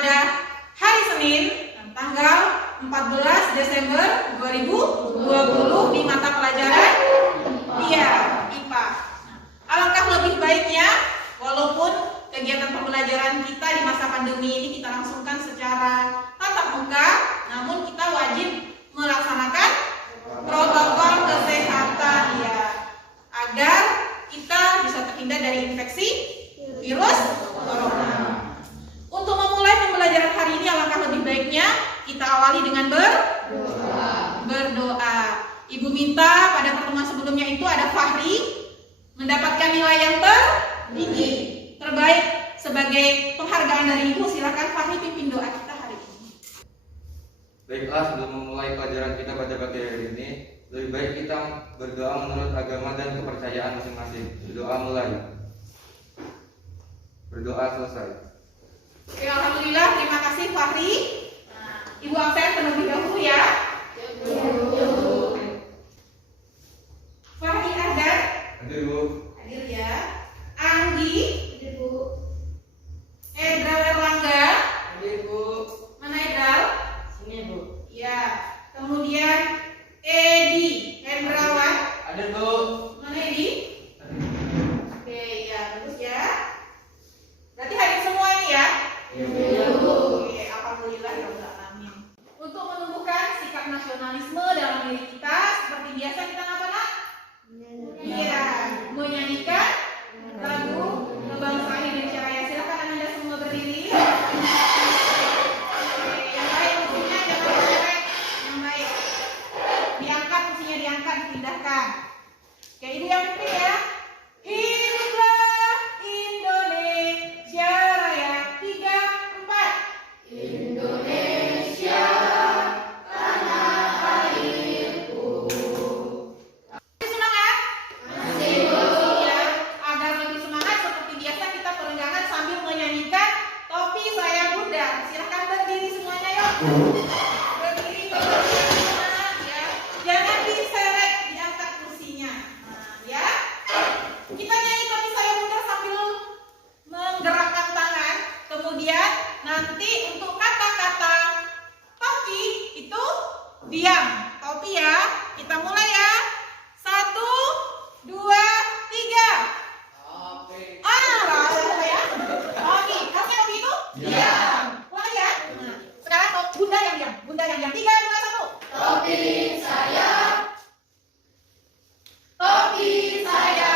pada hari Senin tanggal 14 Desember 2020 di mata pelajaran IPA. Alangkah lebih baiknya walaupun kegiatan pembelajaran kita di masa pandemi ini kita langsungkan secara tatap muka, namun kita wajib melaksanakan protokol kesehatan agar kita bisa terhindar dari infeksi virus corona. Untuk memulai pembelajaran hari ini alangkah lebih baiknya kita awali dengan berdoa. Ibu minta pada pertemuan sebelumnya itu ada Fahri mendapatkan nilai yang tertinggi, terbaik. Sebagai penghargaan dari Ibu, silakan Fahri pimpin doa kita hari ini. Baiklah, sebelum memulai pelajaran kita pada pagi hari ini, lebih baik kita berdoa menurut agama dan kepercayaan masing-masing. Doa mulai. Berdoa selesai. Oke, alhamdulillah, terima kasih Fahri. Ibu absen terlebih dahulu ya. Fahri ada? Hadir, Bu. Hadir ya. Anggi? Hadir, Bu. Edral Erlangga? Hadir, Bu. Mana Edral? Sini, Bu. Ya. Kemudian Edi Hendrawan? Hadir, Bu. Mana Edi? Oke, ya, bagus ya. Berarti hadir semua ini ya? Iya, Bu. Oke, alhamdulillah ya Allah, amin. Untuk menumbuhkan sikap nasionalisme dalam diri kita, seperti biasa kita apa nak? Iya, menyanyikan lagu kebangsaan Indonesia Raya. Silakan Anda semua berdiri. Oke, yang baik kursinya jangan direct, yang baik. Diangkat kursinya, diangkat, dipindahkan. Oke, Ibu yang pimpin ya. Hiduplah Indonesia Raya. 3, 4. Indonesia, tanah airku. Semangat. Masih, Bu. Ya, agar lebih semangat seperti biasa kita perenggangan sambil menyanyikan Topi Saya Bunda. Silahkan berdiri semuanya yuk. Berdiri semua ya. Jangan diseret, diangkat kursinya. Nah, ya. Kita nyanyi Topi Saya Bunda sambil menggerakkan tangan. Kemudian nanti untuk kata-kata topi itu diam. Topi ya. Kita mulai ya. 1, 2, 3. Oke. Ya. Topi. Harusnya topi itu? Diam. Mulai ya. Nah, sekarang Bunda yang diam. Bunda yang diam. 3, 2, 1. Topi saya, topi saya.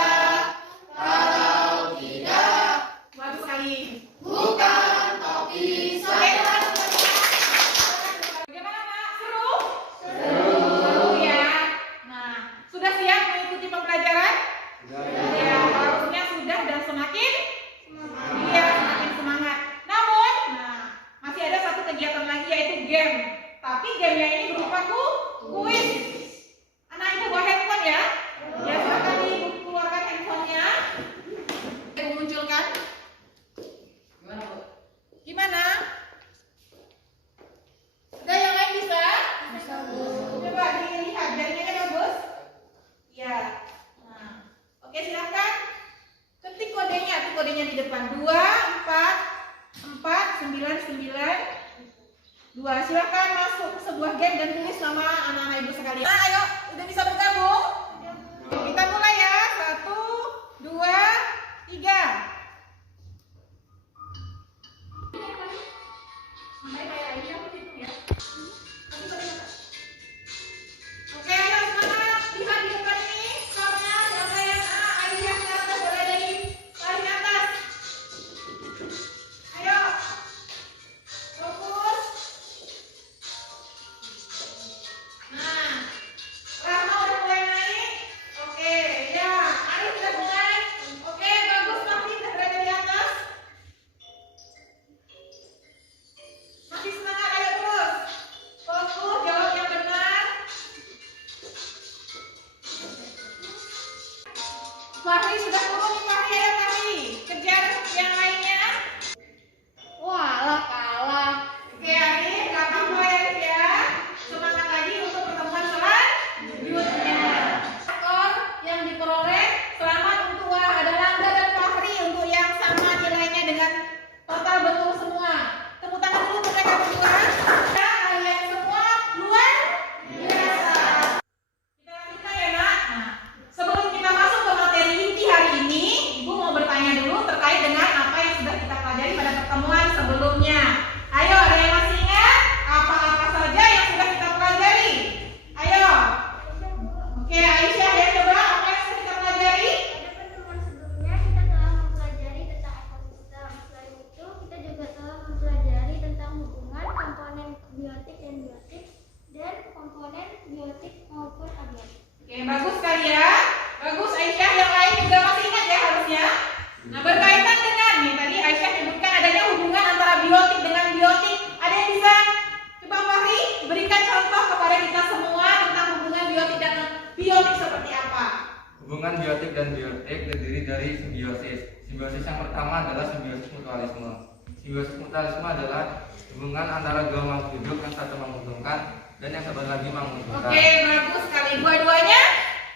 Kalau tidak, Bagus sekali. bukan topi saya. Bagaimana Nak? Seru? Seru ya. Nah, sudah siap mengikuti pembelajaran? Ya, harusnya sudah dan semakin semangat. Namun, masih ada satu kegiatan lagi yaitu game. Tapi gamenya ini berupa kuis. Anak ibu bawa handphone ya. Ya, silakan ibu keluarkan handphonenya. Ibu munculkan. Gimana, Bu? Gimana? Ada yang lain bisa? Bisa, Bu. Coba dilihat jaringannya bagus. Ya. Nah, oke silahkan ketik kodenya. Itu kodenya di depan 2 4 4 9 9 2. Silahkan masuk ke sebuah game dan tulis nama anak-anak ibu sekalian. Nah, ayo, udah bisa bergabung? Kita mulai ya. 1, 2, 3. Oke, ayo semangat. Lihat di depan ini skornya siapa yang A, Aisyah ke atas, boleh dari paling atas. Ayo. Fokus. Nah, Rahma udah mulai naik. Oke, ya. Arif udah mulai. Oke, bagus. Fakti udah berada di atas. Masih semangat, ayo terus. Fokus, jawab yang benar. Fahri sudah turun nih, Fahri, ayo Fahri. Kejar yang lainnya. Walah, kalah. Oke, Arif, gak apa-apa ya, Arif ya. Semangat lagi untuk pertemuan selanjutnya. Skor yang diperoleh, selamat untuk ada Langga dan Fahri untuk yang sama nilainya dengan total betul semua. Tepuk tangan yang lain juga masih ingat ya harusnya. Nah, berkaitan dengan nih tadi Aisyah menyebutkan adanya hubungan antara biotik dengan biotik. Ada yang bisa coba Fahri berikan contoh kepada kita semua tentang hubungan biotik dan biotik seperti apa? Hubungan biotik dan biotik terdiri dari simbiosis. Simbiosis yang pertama adalah simbiosis mutualisme. Simbiosis mutualisme adalah hubungan antara dua makhluk hidup yang satu menguntungkan dan yang satu lagi menguntungkan. Oke, bagus sekali. Dua-duanya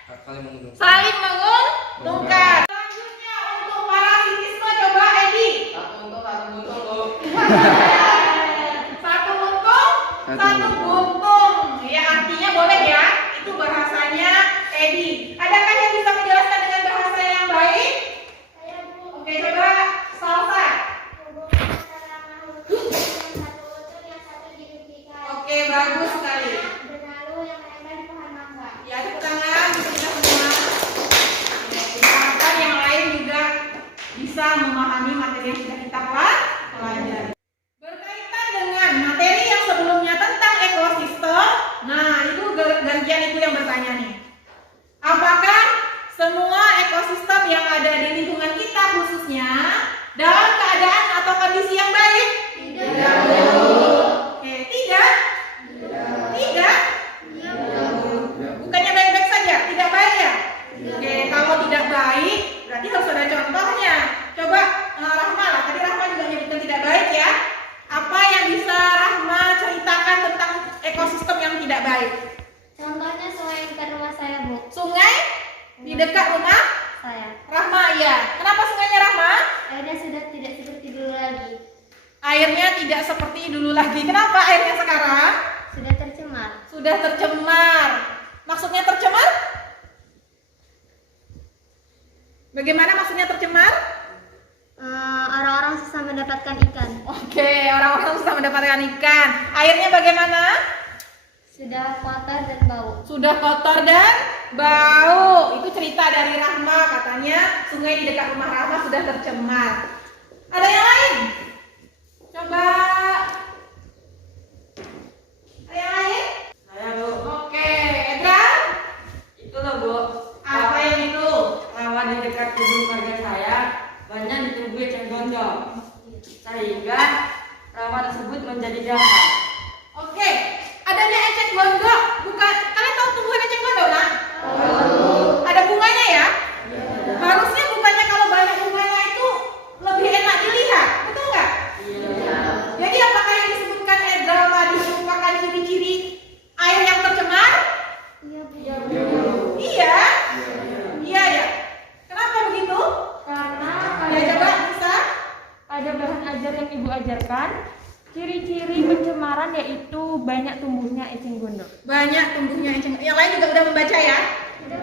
Saling menguntungkan. saling menguntungkan. Selanjutnya untuk parasitisme coba Edi. Satu untuk satu buntung, Bu. Satu untung, satu buntung. Ya artinya boleh ya. Itu bahasanya Edi. Adakah yang bisa menjelaskan dengan bahasa yang baik? Oke, coba Salsa. Oke, bagus sekali. Ya, tepuk tangan untuk kita semua. Ya, kita harapkan yang lain juga bisa memahami materi yang sudah kita pelajari. Berkaitan dengan materi yang sebelumnya tentang ekosistem, nah itu gantian ibu yang bertanya nih. Apakah semua ekosistem yang ada di lingkungan kita khususnya dalam keadaan atau kondisi yang baik? Tidak. Oke, tidak? Tidak? Bukannya baik-baik saja? Tidak baik ya? Oke, kalau tidak baik berarti harus ada contohnya. Coba Rahma lah, tadi Rahma juga menyebutkan tidak baik ya. Apa yang bisa Rahma ceritakan tentang ekosistem yang tidak baik? Contohnya sungai dekat rumah saya, Bu. Sungai di dekat rumah Saya. Rahma, ya. Kenapa sungainya Rahma? Airnya sudah tidak seperti dulu lagi. Airnya tidak seperti dulu lagi. Kenapa airnya sekarang Sudah tercemar. sudah tercemar? Maksudnya tercemar? Bagaimana maksudnya tercemar? Orang-orang susah mendapatkan ikan. Oke, orang-orang susah mendapatkan ikan. Airnya bagaimana? Sudah kotor dan bau. Sudah kotor dan bau. Itu cerita dari Rahma, katanya sungai di dekat rumah Rahma sudah tercemar. Ada yang lain? Coba. Ada yang lain? Saya, Bu. Oke, Edra. Itu loh, Bu. Apa yang itu? Rawa di dekat kebun keluarga saya banyak ditumbuhi eceng gondok. Sehingga rawa tersebut menjadi dangkal. Oke, adanya eceng gondok. Bukan, kalian tahu tumbuhan eceng gondok, nak? Ada bunganya ya? Harusnya bukannya kalau banyak bunganya itu lebih enak dilihat, betul nggak? Jadi apakah yang disebutkan Edra tadi merupakan ciri-ciri air yang tercemar? Iya, Bu. Iya. Iya ya. Kenapa begitu? Karena Ya coba bisa. pada bahan ajar yang ibu ajarkan, ciri-ciri pencemaran yaitu banyak tumbuhnya eceng gondok. Banyak tumbuhnya eceng. Yang lain juga udah membaca ya?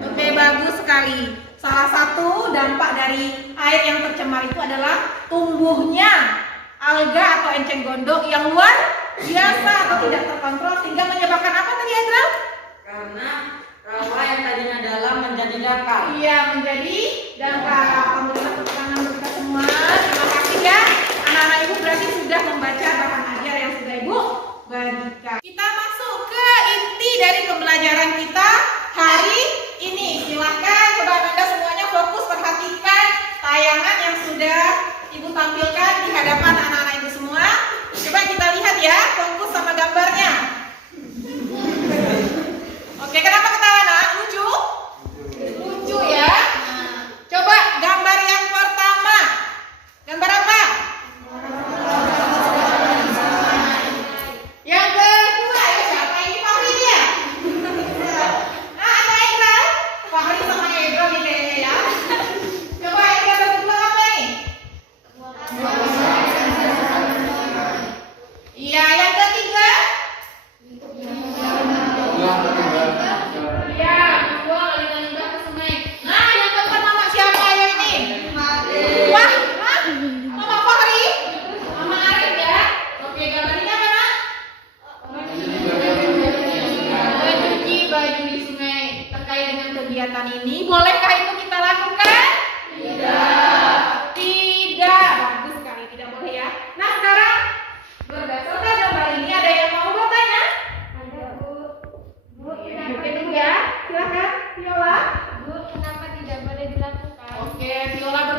Oke, bagus sekali. Salah satu dampak dari air yang tercemar itu adalah tumbuhnya alga atau eceng gondok yang luar biasa atau tidak terkontrol sehingga menyebabkan apa tadi Edra? Karena rawa yang tadinya dalam menjadi dangkal. Iya, menjadi dangkal. Alhamdulillah tepuk tangan untuk kita semua. Terima kasih ya. Anak-anak ibu berarti sudah membaca bahan ajar yang sudah ibu bagikan. Kita masuk ke inti dari pembelajaran kita hari ini. Silakan coba Anda semuanya fokus perhatikan tayangan yang sudah ibu tampilkan di hadapan anak-anak ibu semua. Coba kita lihat ya, fokus sama gambarnya. Oke, kenapa ketawa nak? Lucu? Lucu ya. Coba gambar yang pertama. Gambar apa? Yang kedua ya siapa? Ini Fahri dia. Nah, ada Edra. Fahri sama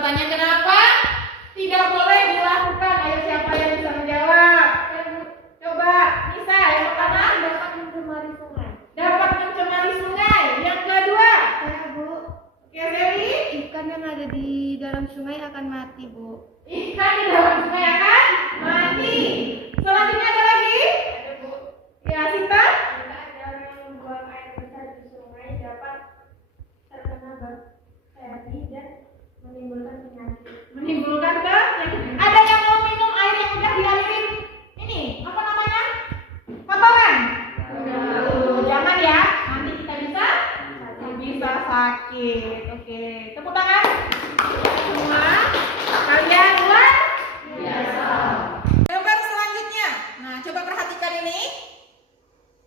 bertanya kenapa tidak boleh dilakukan? Ayo siapa yang bisa menjawab? Coba, Nisa yang pertama. Dapat mencemari sungai. Dapat mencemari sungai. Yang kedua, Ya, Bu. oke Dewi, Ikan yang ada di dalam sungai akan mati, Bu. ikan di dalam sungai akan mati. Selanjutnya ada lagi? Ya, Sinta. Jika ada orang yang membuang air besar di sungai dapat terkena bakteri dan menimbulkan penyakit. Menimbulkan ada yang mau minum air yang udah dialirin ini apa namanya, kotoran. Jangan ya, nanti kita bisa sakit. Oke, tepuk tangan semua. Kalian luar biasa. Gambar selanjutnya, nah coba perhatikan ini,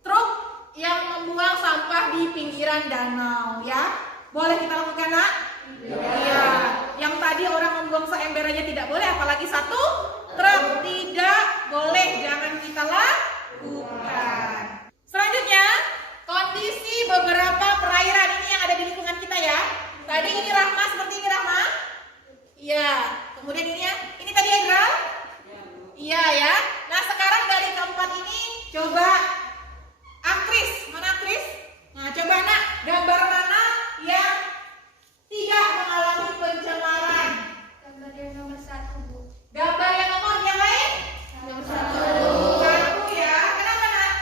truk yang membuang sampah di pinggiran danau ya. Boleh kita lakukan nak? Iya. Yang tadi orang membuang seember aja tidak boleh, apalagi satu truk. Tidak boleh, jangan kita lakukan. Selanjutnya, kondisi beberapa perairan ini yang ada di lingkungan kita ya. Tadi ini Rahma, seperti ini Rahma. Iya. Kemudian ini ya, ini tadi ya Gra? Iya ya. Nah sekarang dari keempat ini coba Akris, mana Akris? Nah coba nak, gambar mana yang tidak mengalami pencemaran? Gambar yang nomor 1, Bu. Gambar yang nomor yang lain? Nomor 1. Satu ya. Kenapa nak?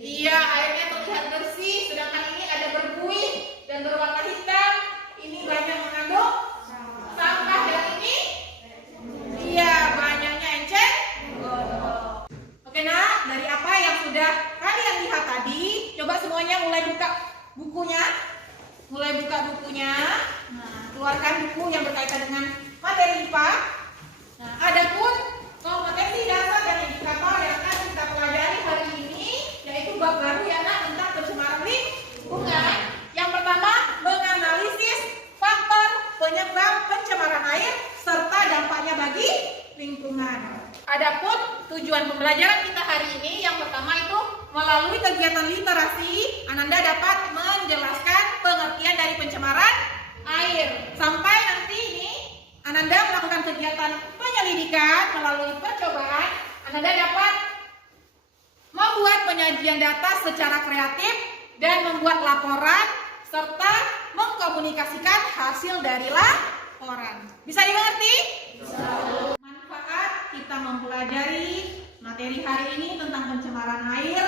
Iya, airnya terlihat bersih, sedangkan ini ada berbuih dan berwarna hitam. Ini banyak mengandung sampah dan ini iya banyaknya enceng gondok. Oke nak, dari apa yang sudah kalian lihat tadi, coba semuanya mulai buka bukunya. Nah, keluarkan buku yang berkaitan dengan materi IPA. Nah, adapun kompetensi dasar dan indikator yang akan kita pelajari hari ini yaitu bab baru ya nak, tentang pencemaran lingkungan. Yang pertama, menganalisis faktor penyebab pencemaran air serta dampaknya bagi lingkungan. Adapun tujuan pembelajaran kita hari ini yang pertama itu melalui kegiatan literasi, Ananda dapat menjelaskan pengertian dari pencemaran air. Sampai nanti ini Ananda melakukan kegiatan penyelidikan melalui percobaan, Ananda dapat membuat penyajian data secara kreatif dan membuat laporan serta mengkomunikasikan hasil dari laporan. Bisa dimengerti? Manfaat kita mempelajari materi hari ini tentang pencemaran air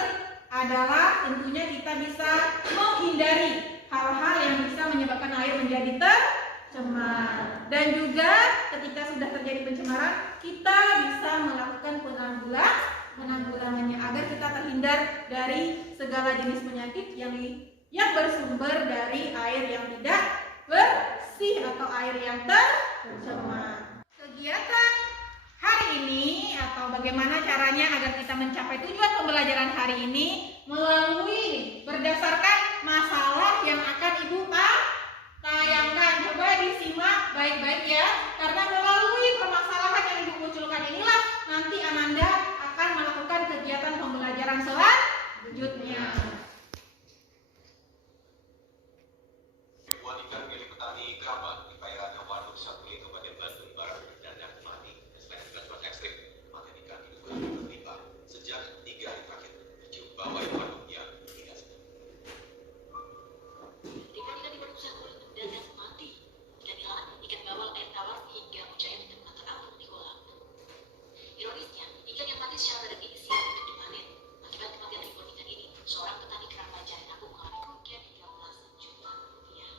adalah tentunya kita bisa menghindari hal-hal yang bisa menyebabkan air menjadi tercemar. Dan juga ketika sudah terjadi pencemaran, kita bisa melakukan penanggulangannya agar kita terhindar dari segala jenis penyakit yang bersumber dari air yang tidak bersih atau air yang tercemar. Kegiatan hari ini atau bagaimana caranya agar kita mencapai tujuan pembelajaran hari ini melalui berdasarkan masalah yang akan Ibu tayangkan. Coba disimak baik-baik ya, karena melalui permasalahan yang Ibu munculkan inilah nanti Ananda akan melakukan kegiatan pembelajaran selanjutnya. Ribuan ikan milik petani keramat di perairan Waduk Sapri, Kabupaten Bandung Barat dan mati. Selain cuaca ekstrim, maka ikan diduga terlibat sejak 3 hari terakhir mencium bawah waduknya tidak sedang. Ikan di Waduk Sapri dan mati. Jadilah ikan bawal air tawar hingga mujair ditemukan terapung di kolam. Ironisnya, ikan yang mati secara mendadak ini siap untuk dipanen. Akibat kematian ribuan ikan ini, seorang petani kerang Banjar Agung mengalami kerugian hingga belasan juta rupiah.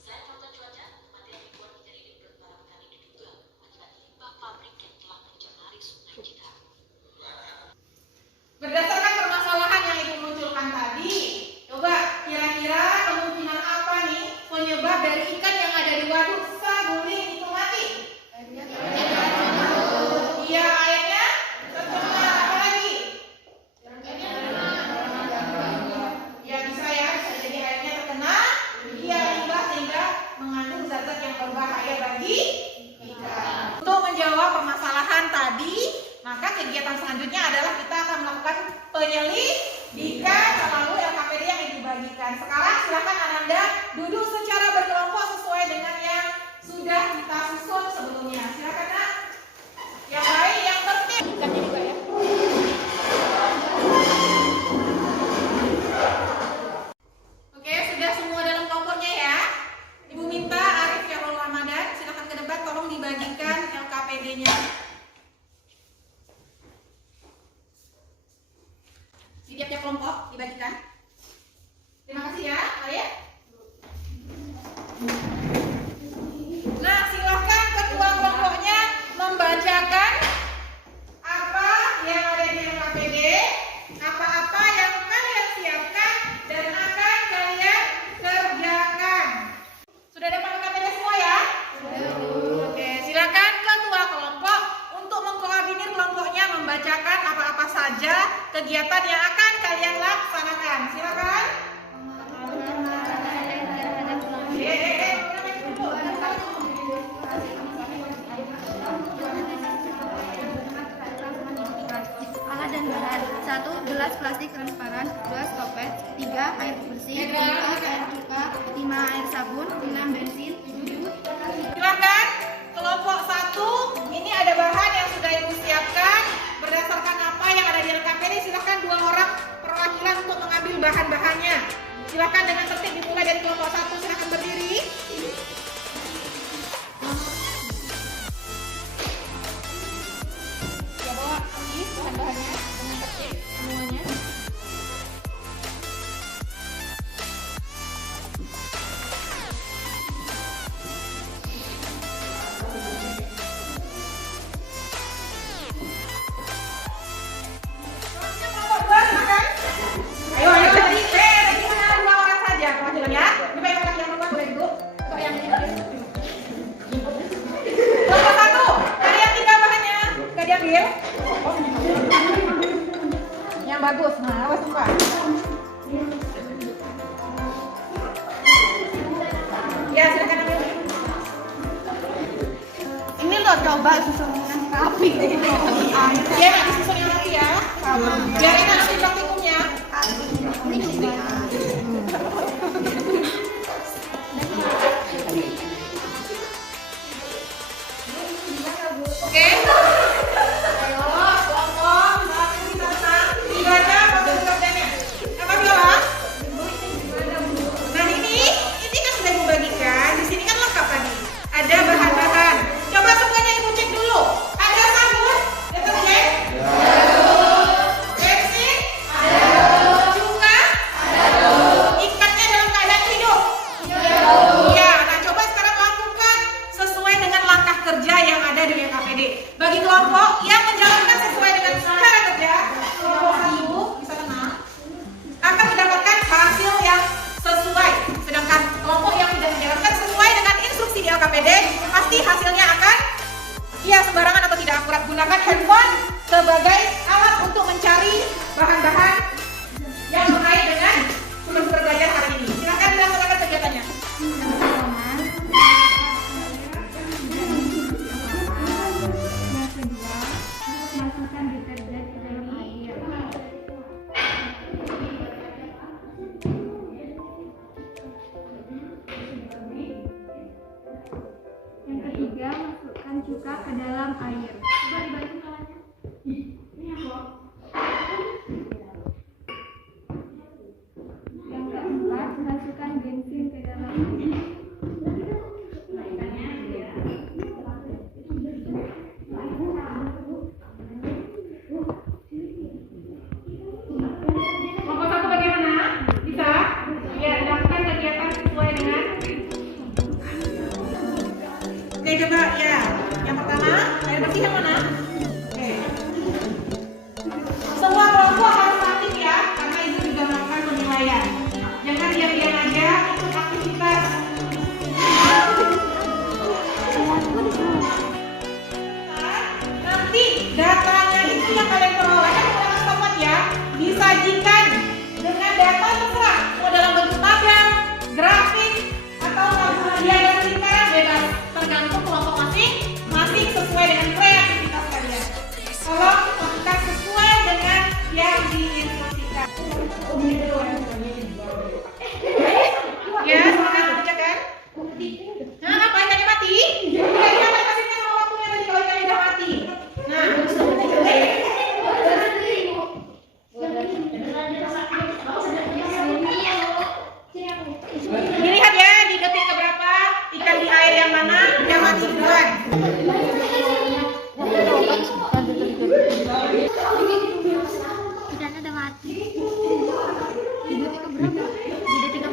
Selain faktor cuaca, kematian ribuan ikan ini menurut para petani diduga akibat limbah pabrik yang telah mencemari sungai Citarum. Berdasarkan permasalahan yang Ibu munculkan tadi, coba kira-kira kemungkinan apa nih penyebab dari ikan yang ada di waduk Saguling itu mati? Iya, airnya tercemar. Apa lagi? Ya bisa ya, bisa jadi airnya terkena limbah sehingga mengandung zat-zat yang berbahaya bagi ikan. Untuk menjawab permasalahan tadi, maka kegiatan selanjutnya adalah kita akan melakukan penyelidikan melalui LKPD yang dibagikan Sekarang silakan Ananda duduk secara berkelompok sesuai dengan yang sudah kita susun sebelumnya. Silakan Nak. Yang baik, yang tertib. Ikannya juga ya. Oke, sudah semua dalam kelompoknya ya. Ibu minta Arif Yarul Ramadan, silakan ke depan, tolong dibagikan LKPD-nya. Di tiap-tiap kelompok dibagikan. Terima kasih ya, Arif. Nah, silakan ketua kelompoknya membacakan apa yang ada di LKPD, apa-apa yang kalian siapkan dan akan kalian kerjakan. Sudah dapat LKPD semua ya? Oke, silakan ketua kelompok untuk mengkoordinir kelompoknya membacakan apa-apa saja kegiatan yang akan kalian laksanakan. Silakan. Alat dan bahan: 1. Gelas plastik transparan. 2. Stopet. 3. Air bersih. 4. Air cuka. 5. Air sabun. 6. Bensin. 7. Silakan kelompok 1, ini ada bahan yang sudah ibu siapkan berdasarkan apa yang ada di LKPD. Silakan 2 orang perwakilan untuk mengambil bahan-bahannya. Silakan dengan tertib dimulai dari kelompok 1. Silakan berdiri. Ya, bawa lagi bahan-bahannya dengan tertib semuanya. Ayo, tadi cuma 2 orang saja perwakilan ya. Coba yang laki yang perempuan boleh duduk. Coba yang ini. Kelompok 1, kalian 3 bahannya. Gak diambil. Yang bagus. Nah, awas sumpah. Ya, silakan ambil. Ini loh, coba susunnya rapi. Ya, nanti susun yang nanti ya. Biar enak nanti praktikumnya. Oke. Ayo, kelompok satu tenang. Dibaca proses kerjanya. Apa Viola? Nah ini kan sudah ibu bagikan. Di sini kan lengkap tadi. Ada bahan-bahan. Coba semuanya ibu cek dulu. Ada sabun, deterjen? Bensin? Cuka? Ikatnya dalam keadaan hidup? Iya. Nah coba sekarang lakukan sesuai dengan langkah kerja yang ada di LKPD. Bagi kelompok yang menjalankan sesuai dengan cara kerja, kelompok 1 bisa tenang, akan mendapatkan hasil yang sesuai. Sedangkan kelompok yang tidak menjalankan sesuai dengan instruksi di LKPD, pasti hasilnya akan sembarangan atau tidak akurat. Gunakan handphone sebagai alat untuk mencari bahan-bahan yang terkait dengan sumber-sumber belajar hari ini. Silakan dilaksanakan kegiatannya. Masukkan deterjen ke dalam air. Yang ketiga, masukkan cuka ke dalam air. Coba dibantu kawannya. Yang keempat, masukkan bensin ke dalam air. Kelompok 1 bagaimana? Bisa? Ya, lakukan kegiatan sesuai dengan. Oke, coba ya. Yang pertama, air bersih yang mana? Oke. Semua kelompok harus aktif ya, karena itu juga melakukan penilaian. Jangan diam-diam aja, ikut aktivitas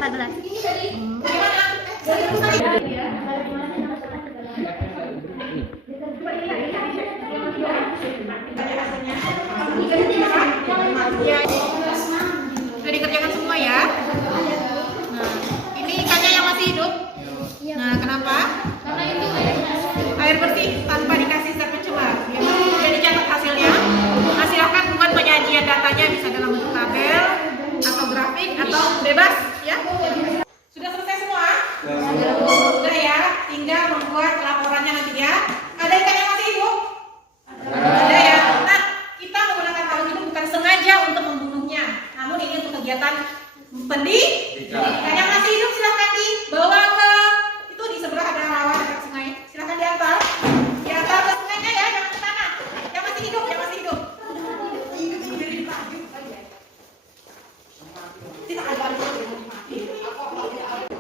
14. Bagaimana? Ya, sudah dikerjakan semua ya. Nah, ini ikannya yang masih hidup. Nah, kenapa? Karena itu air bersih tanpa dikasih zat pencemar. Ya, sudah dicatat hasilnya. Nah, silakan buat penyajian datanya bisa dalam bentuk tabel atau grafik atau bebas ya. Sudah selesai semua? Sudah ya, tinggal membuat laporannya nanti ya. Ada ikan yang masih hidup? Ada ya. Nah, kita menggunakan kalung hidup bukan sengaja untuk membunuhnya, namun ini untuk kegiatan pendidikan. Yang masih hidup silahkan dibawa ke itu di sebelah ada rawa dekat sungai. Silahkan diantar ke sungainya ya, jangan ke sana. Yang masih hidup, yang masih hidup.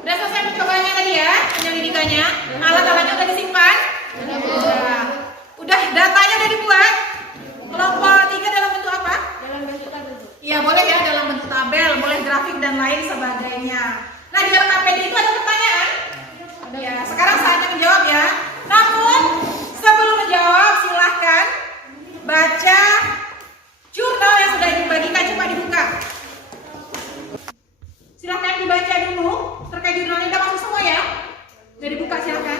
Udah selesai percobaannya tadi ya, penyelidikannya. Alat-alatnya udah disimpan. Udah datanya udah dibuat. Kelompok 3 dalam bentuk apa? Dalam bentuk tabel. Iya, boleh ya dalam bentuk tabel, boleh grafik dan lain sebagainya. Nah, di dalam APD itu ada pertanyaan? Ya, sekarang saatnya menjawab ya. Namun, sebelum menjawab silahkan baca jurnal yang sudah dibagikan, coba dibuka. Silahkan dibaca dulu terkait jurnalnya, udah masuk semua ya? Udah dibuka silahkan.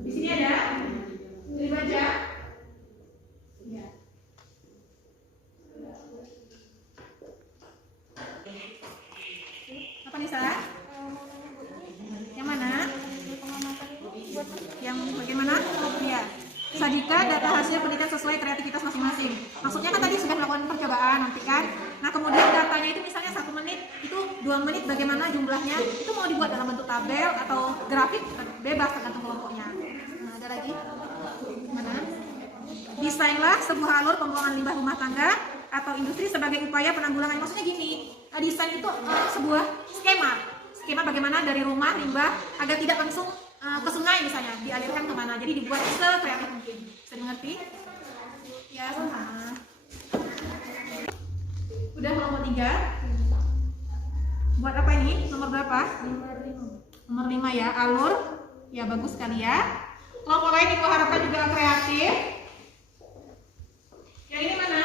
Di sini ada, dibaca. Ya. Apa nih salah? Yang mana? Yang bagaimana? Ya. Sadika data hasil penelitian sesuai kreativitas masing-masing. Maksudnya kan tadi sudah melakukan percobaan nanti kan. Nah, kemudian datanya itu misalnya 1 menit, itu 2 menit bagaimana jumlahnya? Itu mau dibuat dalam bentuk tabel atau grafik, bebas tergantung kelompoknya. Nah, ada lagi? Mana? Desainlah sebuah alur pembuangan limbah rumah tangga atau industri sebagai upaya penanggulangan. Maksudnya gini, desain itu sebuah skema bagaimana dari rumah limbah agar tidak langsung ke sungai misalnya, dialirkan kemana. Jadi dibuat sekreatif mungkin. Bisa dimengerti? Ya, sama. Udah kelompok 3. Buat apa ini? Nomor berapa? Nomor 5 ya, alur. Ya, bagus sekali ya. Kelompok lain ibu harapkan juga kreatif. Yang ini mana?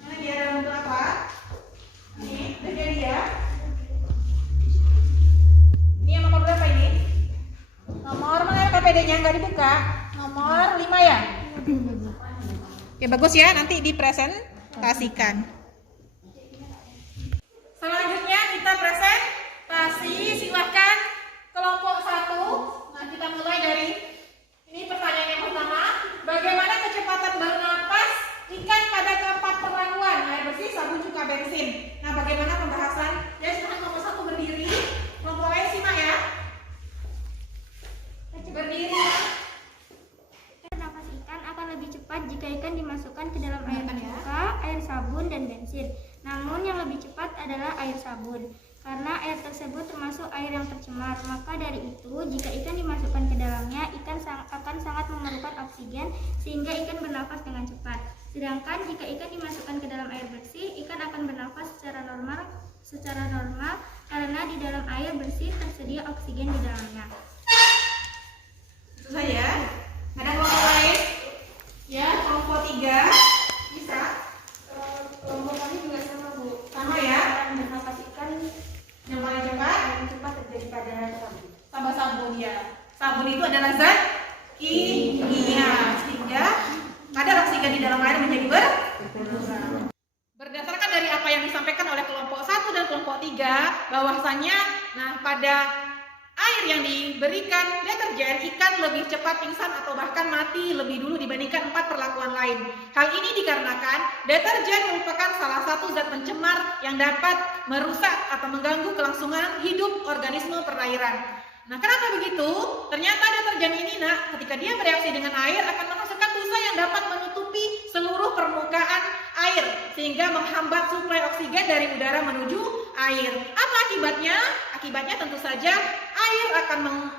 Nah, dia dalam bentuk apa? Ini, udah jadi ya. Ini yang nomor berapa ini? Nomor mana KPD-nya nggak dibuka? Nomor 5 ya? Oke, bagus ya, nanti dipresentasikan. Selanjutnya kita presentasi, silahkan kelompok 1. Nah, kita mulai dari ini pertanyaan yang pertama. Bagaimana kecepatan bernapas ikan pada keempat perlakuan? Air bersih, sabun, cuka, bensin. Nah, bagaimana pembahasan? Ya, silahkan kelompok 1 berdiri. Kelompok lain simak ya. Berdiri. Nafas ikan akan lebih cepat jika ikan dimasukkan ke dalam air cuka, air sabun, dan bensin. Namun yang lebih cepat adalah air sabun, karena air tersebut termasuk air yang tercemar. Maka dari itu, jika ikan dimasukkan ke dalamnya, ikan akan sangat memerlukan oksigen sehingga ikan bernafas dengan cepat. Sedangkan jika ikan dimasukkan ke dalam air bersih, ikan akan bernafas secara normal karena di dalam air bersih tersedia oksigen di dalamnya. Itu saja. Ada kelompok lain? Ya, kelompok 3. Bisa? Kelompok kami juga sama, Bu. Sama ya? Bernafas ikan Yang paling cepat? paling cepat daripada sabun. Tambah sabun ya. Sabun itu adalah zat kimia sehingga kadar oksigen di dalam air menjadi berkurang. Berdasarkan dari apa yang disampaikan oleh kelompok 1 dan kelompok 3, bahwasannya pada air yang diberikan deterjen, ikan lebih cepat pingsan atau bahkan mati lebih dulu dibandingkan 4 perlakuan lain. Hal ini dikarenakan deterjen merupakan salah satu zat pencemar yang dapat merusak atau mengganggu kelangsungan hidup organisme perairan. Nah, kenapa begitu? Ternyata deterjen ini, ketika dia bereaksi dengan air akan menghasilkan busa yang dapat menutupi seluruh permukaan air sehingga menghambat suplai oksigen dari udara menuju air. Apa akibatnya? Akibatnya tentu saja air akan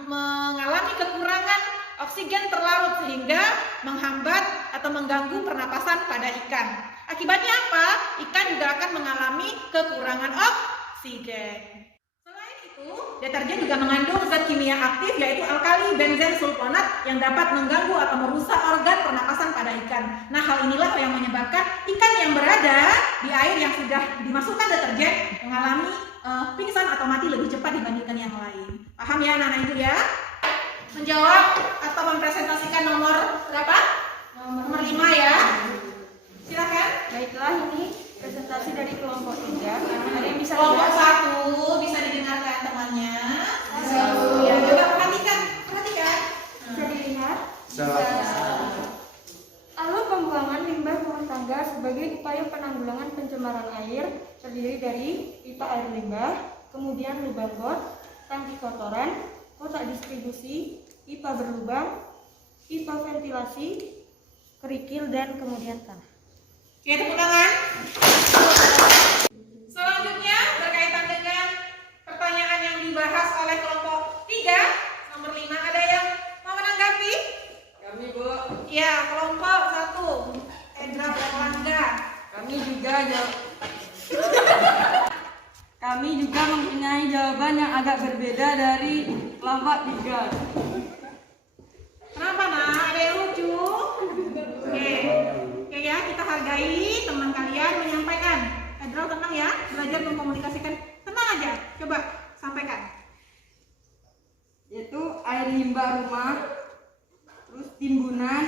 mengalami kekurangan oksigen terlarut sehingga menghambat atau mengganggu pernapasan pada ikan. Akibatnya apa? Ikan juga akan mengalami kekurangan oksigen. Selain itu, deterjen juga mengandung zat kimia aktif yaitu alkali benzen sulfonat yang dapat mengganggu atau merusak organ pernapasan pada ikan. Nah, hal inilah yang menyebabkan ikan yang berada di air yang sudah dimasukkan deterjen mengalami pingsan atau mati lebih cepat dibandingkan yang lain. Paham ya anak-anak itu ya? Menjawab atau mempresentasikan nomor berapa? Nomor 5 ya. Silakan. Baiklah, ini presentasi dari kelompok 3. Ada yang bisa Kelompok lihat? 1 bisa didengarkan temannya. Ya, coba perhatikan. Bisa dilihat. Alur pembuangan limbah rumah tangga sebagai upaya penanggulangan pencemaran air terdiri dari pipa air limbah, kemudian lubang got, tangki kotoran, kotak distribusi, pipa berlubang, pipa ventilasi, kerikil, dan kemudian tanah. Oke, tepuk tangan. Selanjutnya berkaitan dengan pertanyaan yang dibahas oleh kelompok 3 nomor 5, ada yang mau menanggapi? Kami, Bu. Ya, kelompok 1 Endra dan Langga. Kami juga mempunyai jawaban yang agak berbeda dari kelompok 3. Kenapa nak? Ada yang lucu? Oke ya, kita hargai teman kalian menyampaikan. Endra tenang ya, belajar mengkomunikasikan. Tenang aja, coba sampaikan. Yaitu air limbah rumah, terus timbunan,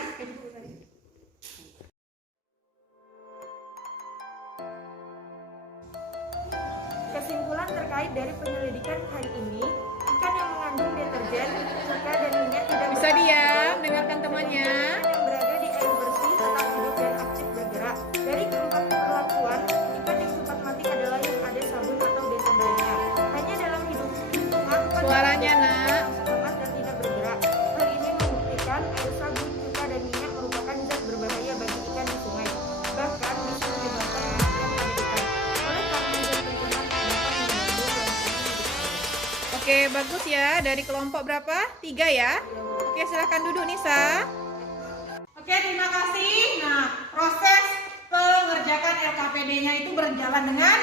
kesimpulan terkait dari penyelidikan hari ini, ikan yang mengandung deterjen, cuka, dan minyak tidak Bisa diam, dengarkan temannya. yang berada di air bersih tetap hidup dan aktif bergerak. Dari keempat perlakuan, ikan yang sempat mati adalah yang ada sabun atau deterjennya. Hanya dalam hitungan Suaranya nak. selamat dan tidak bergerak. Hal ini membuktikan air sabun, cuka, dan minyak merupakan zat berbahaya bagi ikan di sungai. Bahkan bisa menyebabkan kematian pada ikan. Oleh karena zat tercemar dapat mengganggu kelangsungan hidup. Oke, bagus ya. Dari kelompok berapa? 3 ya. Oke, silahkan duduk Nisa. Oke, terima kasih. Nah, proses pengerjakan LKPD-nya itu berjalan dengan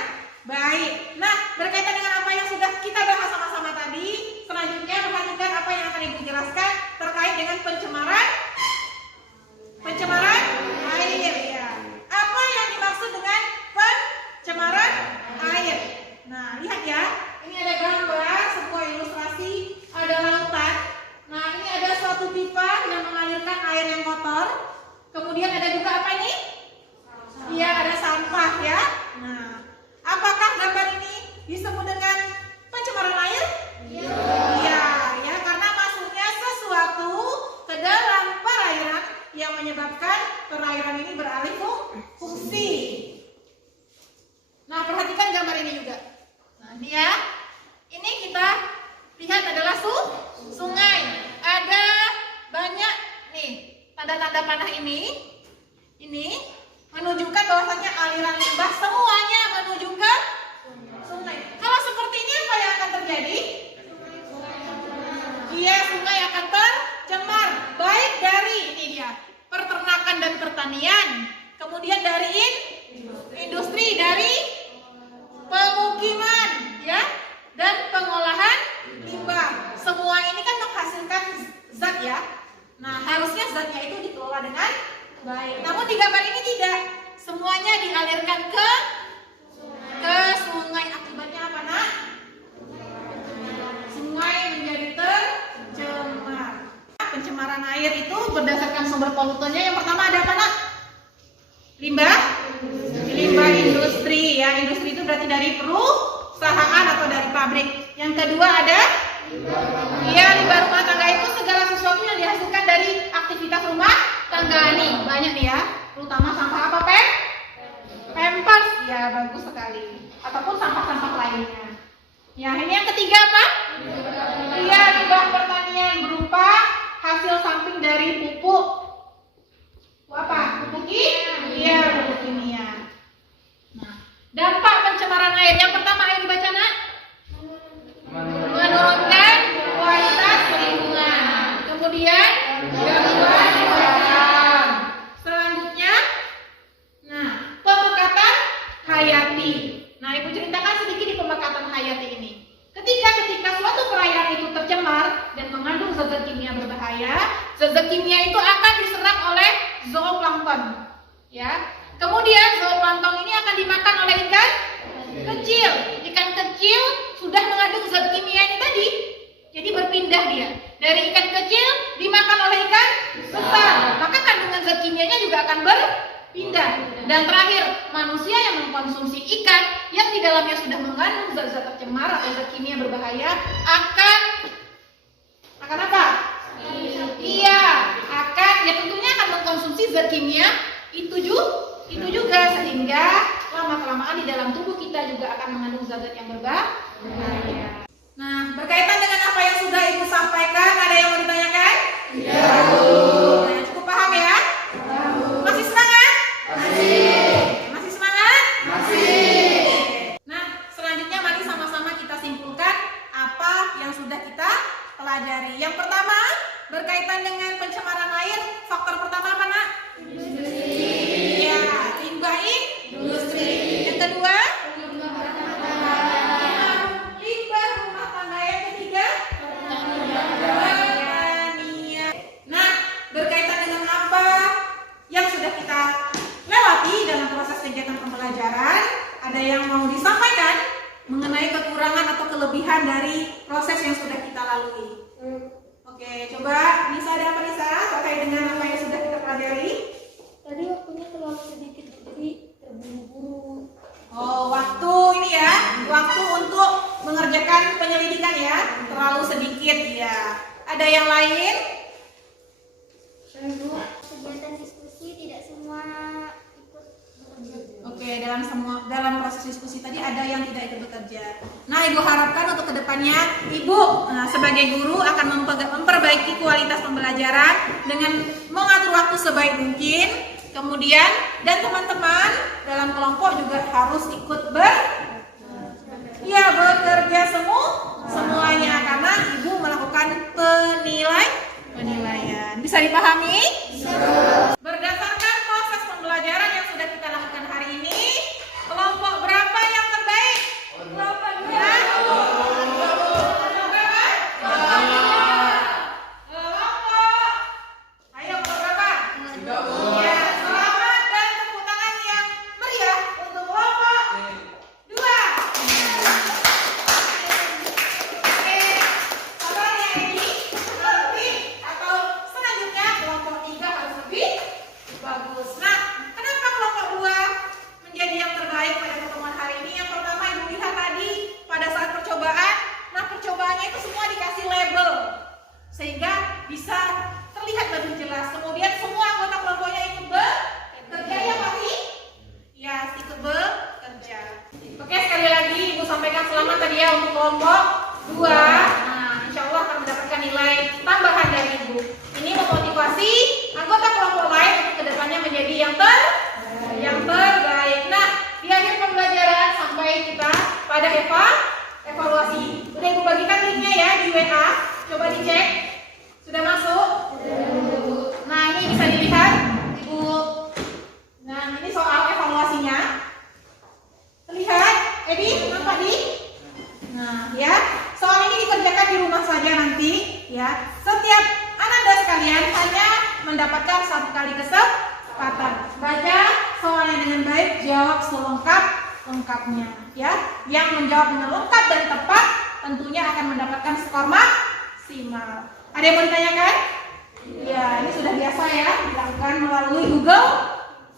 baik. Nah, berkaitan dengan apa yang sudah kita bahas sama-sama tadi, selanjutnya perhatikan apa yang akan Ibu jelaskan terkait dengan pencemaran air ya. Apa yang dimaksud dengan pencemaran air? Nah, lihat ya. Ini ada gambar, sebuah ilustrasi, ada lautan. Nah, ini ada suatu pipa yang mengalirkan air yang kotor. Kemudian ada juga apa ini? Iya, ada sampah ya. Nah, apakah gambar ini disebut dengan pencemaran air? Iya, ya, karena masuknya sesuatu ke dalam perairan yang menyebabkan perairan ini beralih fungsi. Nah, perhatikan gambar ini juga. Nah, ini ya. Ini kita lihat adalah sungai. Ada banyak nih tanda-tanda panah ini menunjukkan bahwasannya aliran limbah semuanya menuju ke sungai. Kalau seperti ini apa yang akan terjadi? Iya, sungai akan tercemar, baik dari ini dia peternakan dan pertanian, kemudian dari industri, dari pemukiman, ya, dan pengolahan limbah. Semua ini kan menghasilkan zat ya. Nah, harusnya zatnya itu dikelola dengan baik. Namun di gambar ini tidak. Semuanya dialirkan ke sungai. Akibatnya apa, Nak? Sungai menjadi tercemar. Pencemaran air itu berdasarkan sumber polutannya. Yang pertama ada apa, Nak? Limbah industri ya. Industri itu berarti dari perusahaan atau dari pabrik. Yang kedua ada limbah rumah tangga. Itu segala sesuatu yang dihasilkan dari aktivitas rumah tangga nih. Banyak nih ya. Terutama sampah apa, Pampers. Ya, bagus sekali. Ataupun sampah-sampah lainnya. Ya, ini yang ketiga apa? Iya, limbah pertanian berupa hasil samping dari pupuk. Apa? Pupuk Iya, pupuk kimia. Nah, dampak pencemaran air. Yang pertama air dibaca, Nak? Menurunkan Zat-zat kimia itu akan diserap oleh zooplankton. Ya. Kemudian zooplankton ini akan dimakan oleh ikan kecil. Ikan kecil sudah mengandung zat kimia ini tadi. Jadi berpindah dia. Dari ikan kecil dimakan oleh ikan besar. Maka kandungan zat kimianya juga akan berpindah. Dan terakhir, manusia yang mengkonsumsi ikan yang di dalamnya sudah mengandung zat-zat tercemar atau zat kimia berbahaya akan apa? Iya, ya tentunya akan mengkonsumsi zat kimia itu juga, sehingga lama-kelamaan di dalam tubuh kita juga akan mengandung zat-zat yang berbahaya. Nah, berkaitan dengan apa yang sudah Ibu sampaikan, ada yang mau ditanyakan? Iya. Nah, cukup paham ya? Masih semangat? Masih semangat? Nah, selanjutnya mari sama-sama kita simpulkan apa yang sudah kita pelajari. Yang pertama, berkaitan dengan pencemaran air, faktor pertama apa, Nak? Iya, limbah industri. Yang kedua, limbah rumah tangga. Yang ketiga, pertanian. Nah, berkaitan dengan apa yang sudah kita lewati dalam proses kegiatan pembelajaran, ada yang mau disampaikan mengenai kekurangan atau kelebihan dari proses yang sudah kita lalui? Oke, coba Nisa, ada apa Nisa terkait dengan apa yang sudah kita pelajari? Tadi waktunya terlalu sedikit, jadi terburu-buru. Oh, waktu ini ya, waktu untuk mengerjakan penyelidikan ya, terlalu sedikit ya. Ada yang lain? Kegiatan diskusi tidak semua ikut bekerja. Oke, dalam proses diskusi tadi ada yang tidak ikut bekerja. Nah, Ibu harapkan untuk kedepannya Ibu sebagai guru akan memperbaiki kualitas pembelajaran dengan mengatur waktu sebaik mungkin. Kemudian dan teman-teman dalam kelompok juga harus ikut bekerja semuanya karena Ibu melakukan penilaian. Bisa dipahami? Berdasarkan proses pembelajaran yang sudah kita lakukan hari ini, kelompok berapa yang terbaik? Kelompok ayo berapa? Ya, selamat dan tepuk tangan yang meriah untuk kelompok 2. Oke, sabarnya ini nanti atau selanjutnya kelompok 3 harus lebih bagus. Nah, kenapa kelompok 2 menjadi yang terbaik pada pertemuan hari ini? Yang pertama, Ibu lihat tadi pada saat percobaan, percobaannya itu semua dikasih label sehingga bisa terlihat lebih jelas. Kemudian semua anggota kelompoknya ikut bekerja ya Pak Wi? Ya, ikut bekerja. Oke, sekali lagi Ibu sampaikan selamat tadi ya untuk kelompok 2. Nah, insya Allah akan mendapatkan nilai tambahan dari Ibu. Ini memotivasi anggota kelompok lain untuk kedepannya menjadi yang terbaik. Nah, di akhir pembelajaran sampai kita pada evaluasi. Udah Ibu bagikan linknya ya di WA. Coba dicek. Sudah masuk? Nah, ini bisa dilihat Ibu. Nah, ini soal evaluasinya. Terlihat? Edi, nampak di? Nah, ya. Soal ini dikerjakan di rumah saja nanti, ya. Setiap Ananda sekalian hanya mendapatkan 1 kali kesempatan. Baca soalnya dengan baik, jawab selengkap-lengkapnya, ya. Yang menjawab dengan lengkap dan tepat tentunya akan mendapatkan skor maksimal. Ada yang mau ditanyakan? Ya, ini sudah biasa ya, dilakukan melalui Google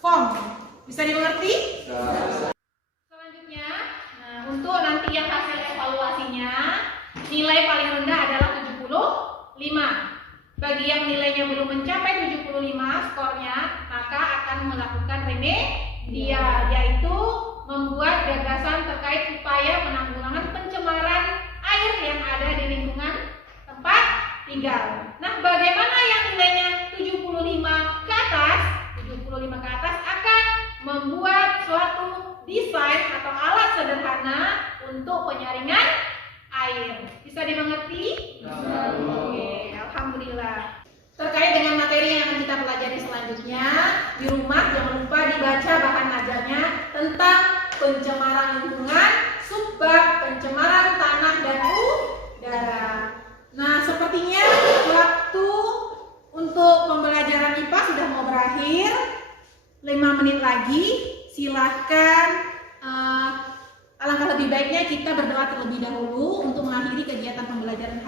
Form. Bisa dimengerti? Selanjutnya, untuk nanti yang hasil evaluasinya, nilai paling rendah adalah 75. Bagi yang nilainya belum mencapai 75 skornya, maka akan melakukan remedial, yaitu membuat gagasan terkait upaya penanggulangan pencemaran air yang ada di lingkungan tempat tinggal. Nah, bagaimana yang nilainya 75 ke atas akan membuat suatu desain atau alat sederhana untuk penyaringan air. Bisa dimengerti? Oke, alhamdulillah. Terkait dengan materi yang akan kita pelajari selanjutnya, di rumah jangan lupa dibaca bahan ajarnya tentang pencemaran lingkungan, subbab pencemaran tanah dan udara. Nah, sepertinya waktu untuk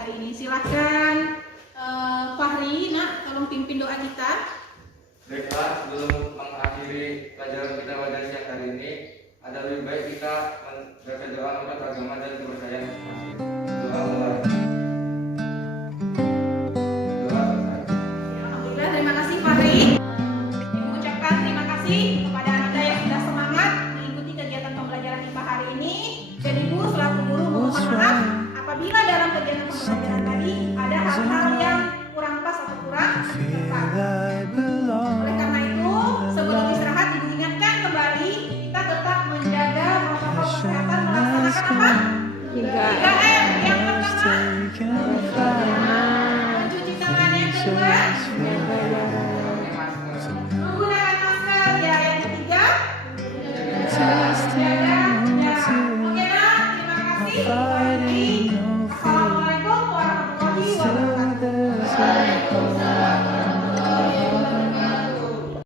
hari ini. Silahkan Fahri, nak, tolong pimpin doa kita. Baiklah, sebelum mengakhiri pelajaran kita pada siang hari ini, ada lebih baik kita membaca doa menurut agama dan kepercayaan masing-masing. Doa mulai. Doa selesai. Alhamdulillah, terima kasih Fahri. Ibu ucapkan terima kasih kepada Anda yang sudah semangat mengikuti kegiatan pembelajaran IPA hari ini. Dan Ibu selaku guru mohon maaf apabila dalam kegiatan pembelajaran tadi ada hal-hal yang kurang pas atau kurang tepat. Oleh karena itu, sebelum istirahat Ibu ingatkan kembali kita tetap menjaga protokol kesehatan melaksanakan apa? 3M. Yang pertama, mencuci tangan. Yang kedua, menggunakan masker. Ya, yang ketiga, jaga jarak. Oke, nah, terima kasih. Assalamualaikum warahmatullahi wabarakatuh.